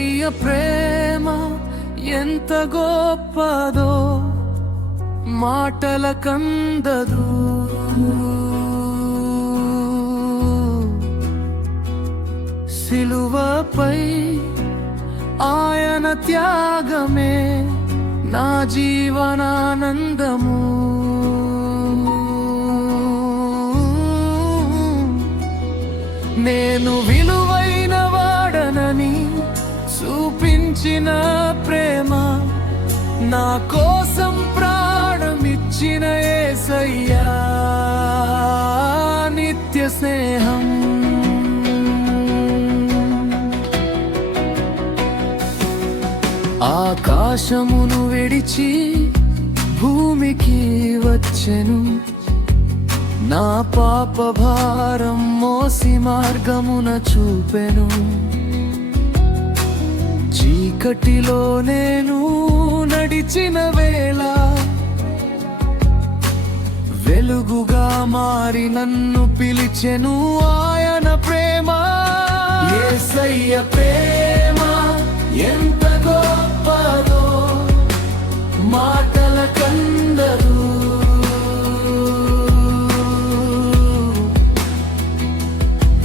యేసయ్య ప్రేమ ఎంత గొప్పదో మాటల కందదు. సిలువపై ఆయన త్యాగమే నా జీవనానందము. నేను విలువైన వాడనని చూపించిన ప్రేమ, నా కోసం ప్రాణమిచ్చిన యేసయ్యా నిత్య స్నేహం. ఆకాశమును విడిచి భూమికి వచ్చెను, నా పాప భారం మోసి మార్గమున చూపెను. చీకటిలో నేను నడిచిన వేళ వెలుగుగా మారి నన్ను పిలిచెను ఆయన ప్రేమ. యేసయ్య ప్రేమ ఎంత గొప్పదో మాటల కందదు.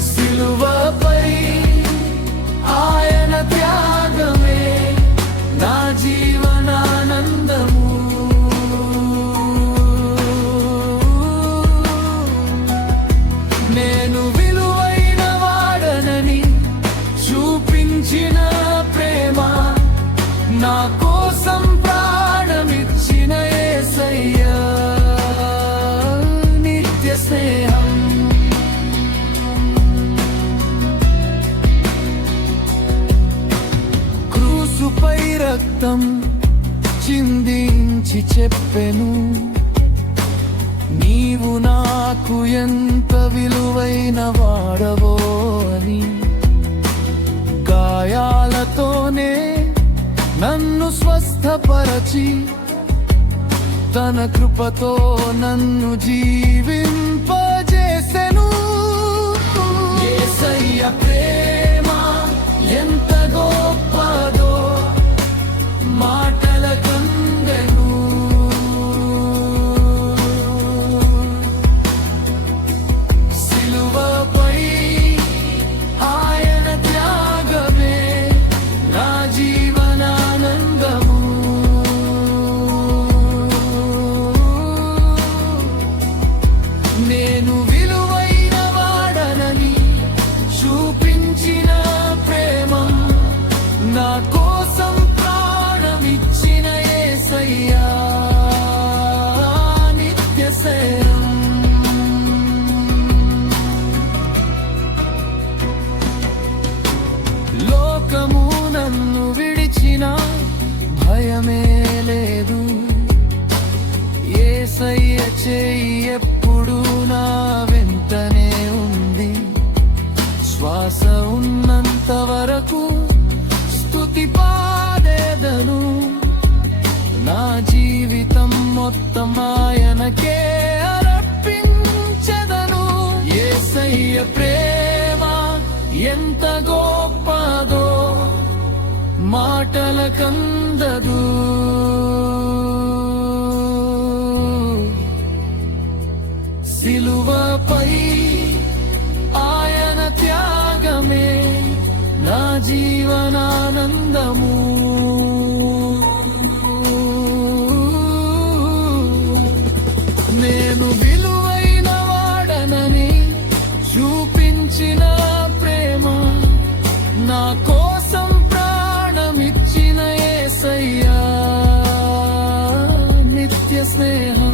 సిలువపై ఆయన త్యాగమే నా జీవనానందము. నేను విలువైన వాడనని చూపించిన ప్రేమ, నా కోసం ప్రాణమిచ్చిన యేసయ్యా నిత్య స్నేహం. క్రూసుపై రక్తం చిందించి చెప్పెను, నీవు నాకు ఎంత విలువైన వాడవో అని. గాయాలతోనే నన్ను స్వస్థపరచి తన కృపతో నన్ను జీవింపజేసెను. యేసయ్య ప్రేమ ఎంత గొప్పదో మాటల కందెను. సిలువపై ఆయన త్యాగమే నా జీవనానందము. నేను విలువైన వాడనని చూపించిన ప్రేమ, నా కోసం ప్రాణమిచ్చిన యేసయ్యా నిత్య స్నేహం. లోకము నన్ను విడిచిన భయమే లేదు, యేసయ్య చేయి ఎప్పుడు నా వెంటనే ఉంది. శ్వాస ఉన్నంత వరకు స్తుతి పాడేదను, నా జీవితం మొత్తం ఆయనకే అర్పించెదను. యేసయ్య ప్రేమ ఎంత గొప్పదో మాటల కందదు. సిలువపై ఆయన త్యాగమే నా జీవనానందము. నేను విలువైన వాడనని చూపించిన ప్రేమ, నా కోసం ప్రాణమిచ్చిన యేసయ్యా నిత్య స్నేహం.